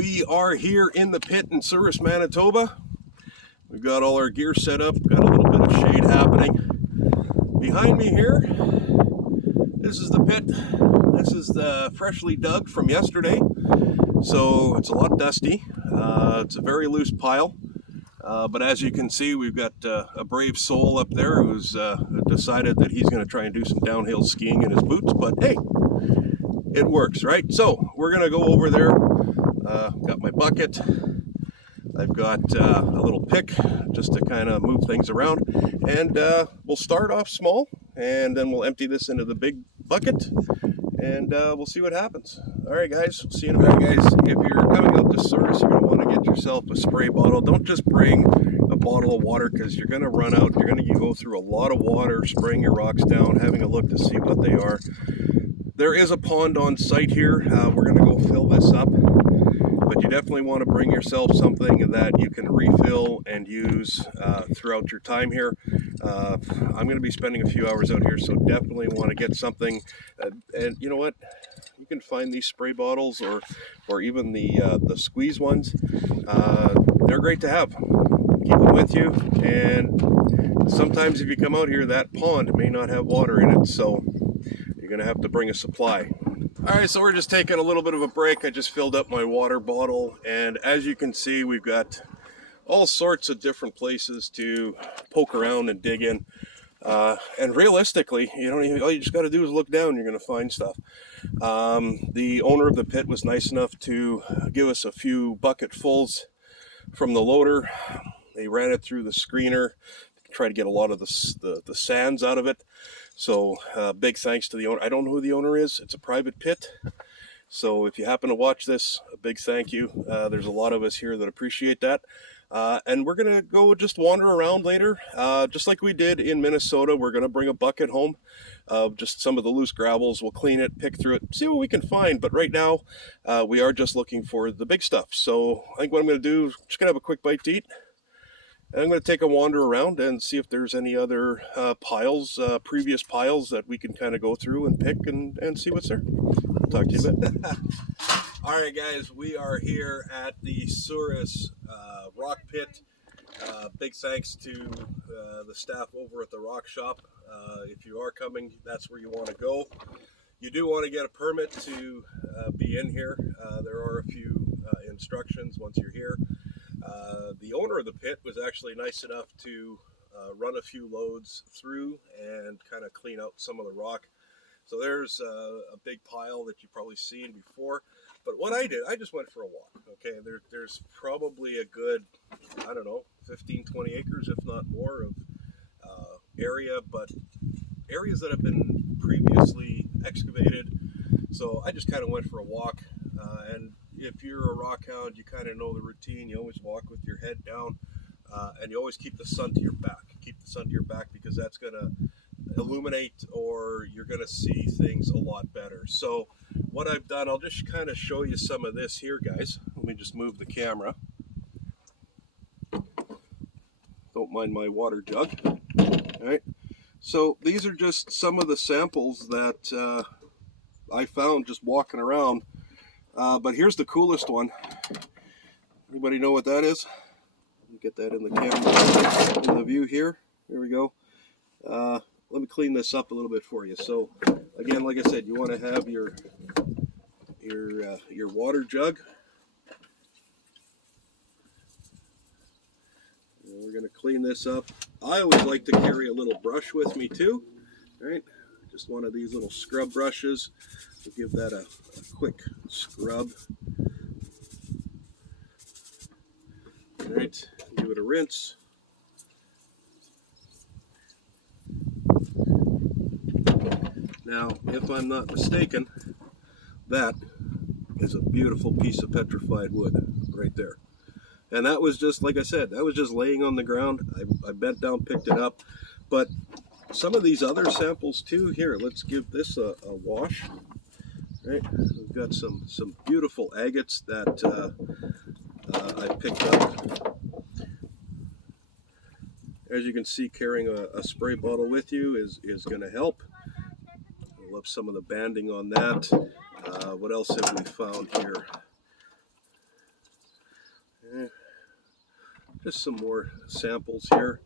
We are here in the pit in Souris, Manitoba. We've got all our gear set up, got a little bit of shade happening. Behind me here, this is the pit. This is the freshly dug from yesterday. So it's a lot dusty. It's a very loose pile. But as you can see, we've got a brave soul up there who's decided that he's going to try and do some downhill skiing in his boots. But hey, it works, right? So we're going to go over there. Got my bucket. I've got a little pick just to kind of move things around. And we'll start off small, and then we'll empty this into the big bucket, and we'll see what happens. All right, guys, see you in a minute. Guys, if you're coming up to Souris, you're going to want to get yourself a spray bottle. Don't just bring a bottle of water, because you're going to run out. You're going to go through a lot of water, spraying your rocks down, having a look to see what they are. There is a pond on site here. We're going to go fill this up. But you definitely want to bring yourself something that you can refill and use throughout your time here. I'm going to be spending a few hours out here, so definitely want to get something. And you know what? You can find these spray bottles or even the squeeze ones. They're great to have. Keep them with you. And sometimes if you come out here, that pond may not have water in it, so you're going to have to bring a supply. Alright, so we're just taking a little bit of a break. I just filled up my water bottle, and as you can see, we've got all sorts of different places to poke around and dig in. And realistically, all you just got to do is look down, you're going to find stuff. The owner of the pit was nice enough to give us a few bucketfuls from the loader. They ran it through the screener to try to get a lot of the sands out of it. So big thanks to the owner. I don't know who the owner is. It's a private pit. So if you happen to watch this, a big thank you. There's a lot of us here that appreciate that. And we're going to go just wander around later. Just like we did in Minnesota, we're going to bring a bucket home of just some of the loose gravels. We'll clean it, pick through it, see what we can find. But right now, we are just looking for the big stuff. So I think what I'm going to do is just going to have a quick bite to eat. And I'm going to take a wander around and see if there's any other piles, previous piles that we can kind of go through and pick and see what's there. I'll talk to you a bit. All right, guys, we are here at the Souris rock pit. Big thanks to the staff over at the rock shop. If you are coming, that's where you want to go. You do want to get a permit to be in here. There are a few instructions once you're here. The owner of the pit was actually nice enough to run a few loads through and kind of clean out some of the rock. So there's a big pile that you've probably seen before. But what I did, I just went for a walk. Okay, there's probably a good, I don't know, 15, 20 acres, if not more, of area, but areas that have been previously excavated. So I just kind of went for a walk. And if you're a rock hound, you kind of know the routine. You always walk with your head down, and you always keep the sun to your back. Keep the sun to your back, because that's going to illuminate, or you're going to see things a lot better. So what I've done, I'll just kind of show you some of this here, guys. Let me just move the camera. Don't mind my water jug. All right. So these are just some of the samples that I found just walking around. But here's the coolest one. Anybody know what that is? Let me get that in the camera, in the view here. There we go. Let me clean this up a little bit for you. So again, like I said, you want to have your water jug. And we're going to clean this up. I always like to carry a little brush with me too. All right, just one of these little scrub brushes. We'll give that a quick scrub. All right, give it a rinse. Now, if I'm not mistaken, that is a beautiful piece of petrified wood right there. And that was just, like I said, that was just laying on the ground. I bent down, picked it up. But some of these other samples too, here, let's give this a wash. Right, we've got some beautiful agates that I picked up. As you can see, carrying a spray bottle with you is going to help. I love some of the banding on that. What else have we found here? Just some more samples here.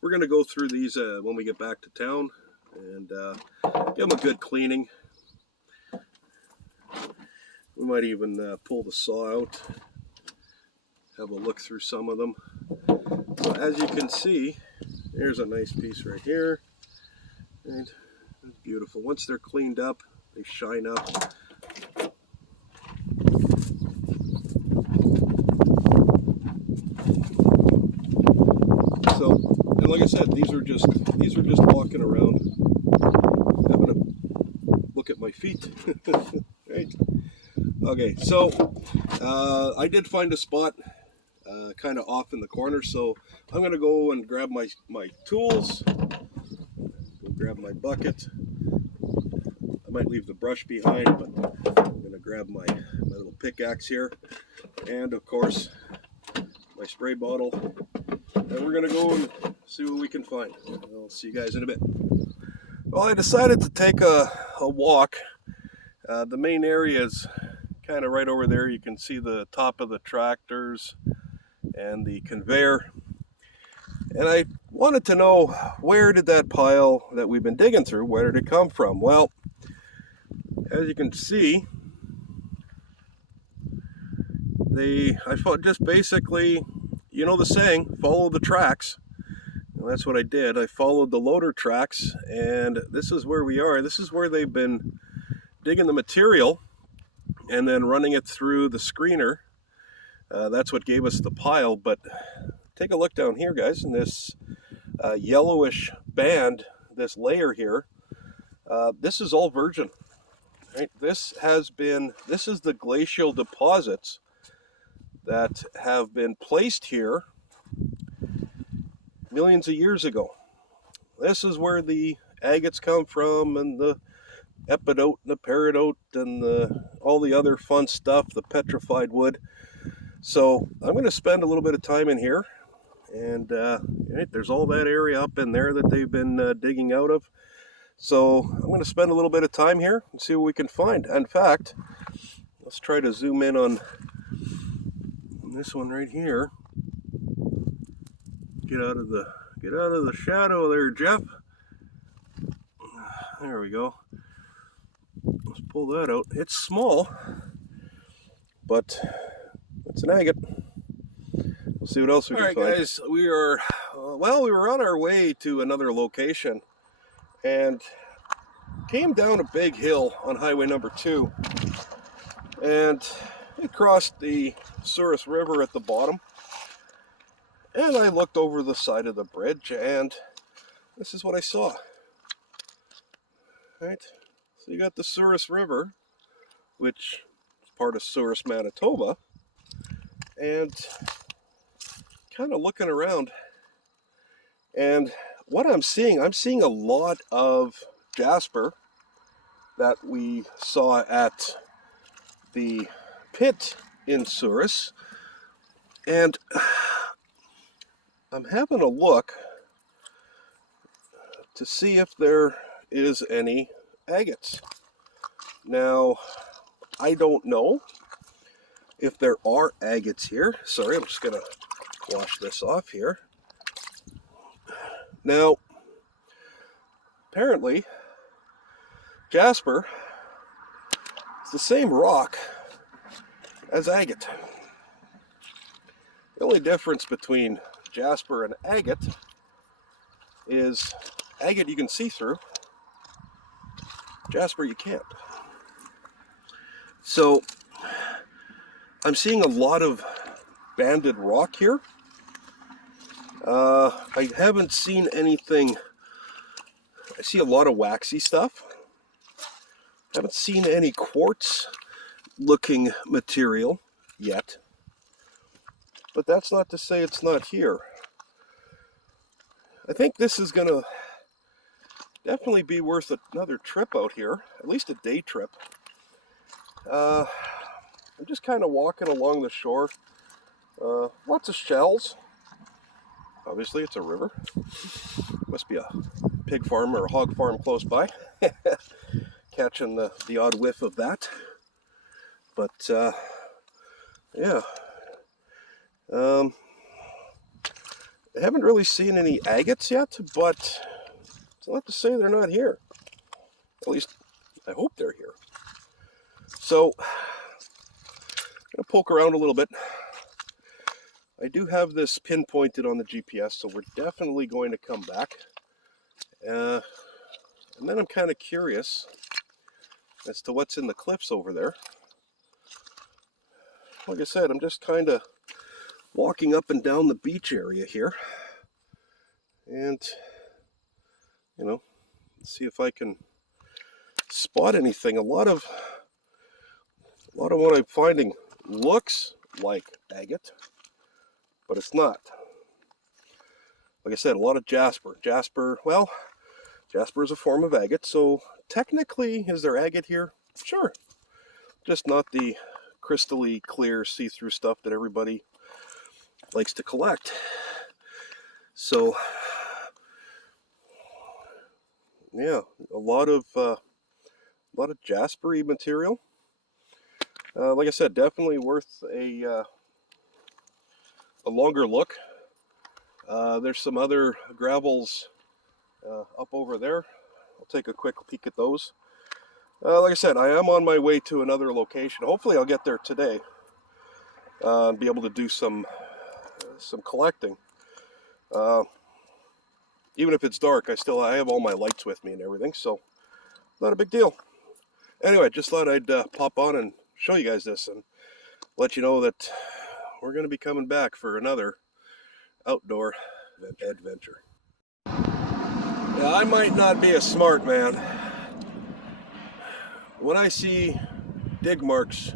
We're going to go through these when we get back to town and give them a good cleaning. We might even pull the saw out, have a look through some of them. So as you can see, there's a nice piece right here. Right? It's beautiful. Once they're cleaned up, they shine up. So, and like I said, these are just walking around, having a look at my feet. Right? Okay, so I did find a spot kind of off in the corner, so I'm going to go and grab my tools, go grab my bucket. I might leave the brush behind, but I'm going to grab my little pickaxe here, and of course my spray bottle, and we're going to go and see what we can find. I'll see you guys in a bit. Well, I decided to take a walk. The main area is kind of right over there. You can see the top of the tractors and the conveyor. And I wanted to know, where did that pile that we've been digging through, where did it come from? Well, as you can see, I thought just basically, you know the saying, follow the tracks. And that's what I did. I followed the loader tracks, and this is where we are. This is where they've been digging the material and then running it through the screener. That's what gave us the pile. But take a look down here, guys, in this yellowish band, this layer here. This is all virgin. Right? This is the glacial deposits that have been placed here millions of years ago. This is where the agates come from, and the epidote and the peridote and all the other fun stuff, the petrified wood. So I'm going to spend a little bit of time in here, and right, there's all that area up in there that they've been digging out of. So I'm going to spend a little bit of time here and see what we can find. In fact, let's try to zoom in on this one right here. Get out of the shadow there, Jeff. There we go. Let's pull that out. It's small, but it's an agate. We'll see what else we can find. All right, guys, we were on our way to another location and came down a big hill on highway number 2, and we crossed the Souris River at the bottom. And I looked over the side of the bridge, and this is what I saw. Right? So you got the Souris River, which is part of Souris, Manitoba, and kind of looking around. And what I'm seeing a lot of jasper that we saw at the pit in Souris. And I'm having a look to see if there is any agates. Now, I don't know if there are agates here. Sorry, I'm just going to wash this off here. Now, apparently, jasper is the same rock as agate. The only difference between jasper and agate is agate you can see through, jasper you can't. So I'm seeing a lot of banded rock here. I haven't seen anything. I see a lot of waxy stuff. I haven't seen any quartz looking material yet. But that's not to say it's not here. I think this is going to definitely be worth another trip out here, at least a day trip. I'm just kind of walking along the shore. Lots of shells. Obviously, it's a river. Must be a pig farm or a hog farm close by. Catching the odd whiff of that. But yeah, I haven't really seen any agates yet, but it's not to say they're not here. At least I hope they're here. So I'm gonna poke around a little bit. I do have this pinpointed on the GPS, so we're definitely going to come back. And then I'm kind of curious as to what's in the cliffs over there. Like I said, I'm just kind of walking up and down the beach area here. And, you know, see if I can spot anything. A lot of what I'm finding looks like agate, but it's not. Like I said, a lot of jasper. Jasper is a form of agate, so technically, is there agate here? Sure. Just not the crystally clear, see-through stuff that everybody likes to collect. So, yeah, a lot of jaspery material. Like I said, definitely worth a longer look. There's some other gravels up over there. I'll take a quick peek at those. Like I said, I am on my way to another location. Hopefully I'll get there today and be able to do some collecting. Even if it's dark, I have all my lights with me and everything, so not a big deal. Anyway, just thought I'd pop on and show you guys this and let you know that we're going to be coming back for another outdoor adventure. Yeah, I might not be a smart man. When I see dig marks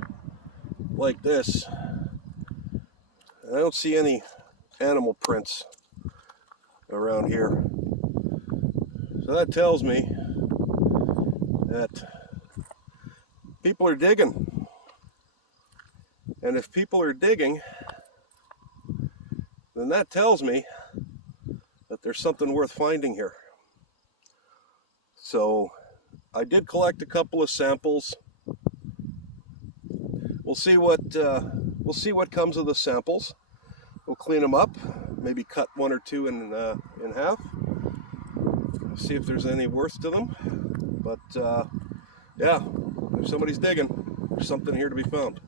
like this, I don't see any animal prints around here. So that tells me that people are digging. And if people are digging, then that tells me that there's something worth finding here. So I did collect a couple of samples. We'll see what comes of the samples. We'll clean them up, maybe cut one or two in half. See if there's any worth to them. But yeah, if somebody's digging, there's something here to be found.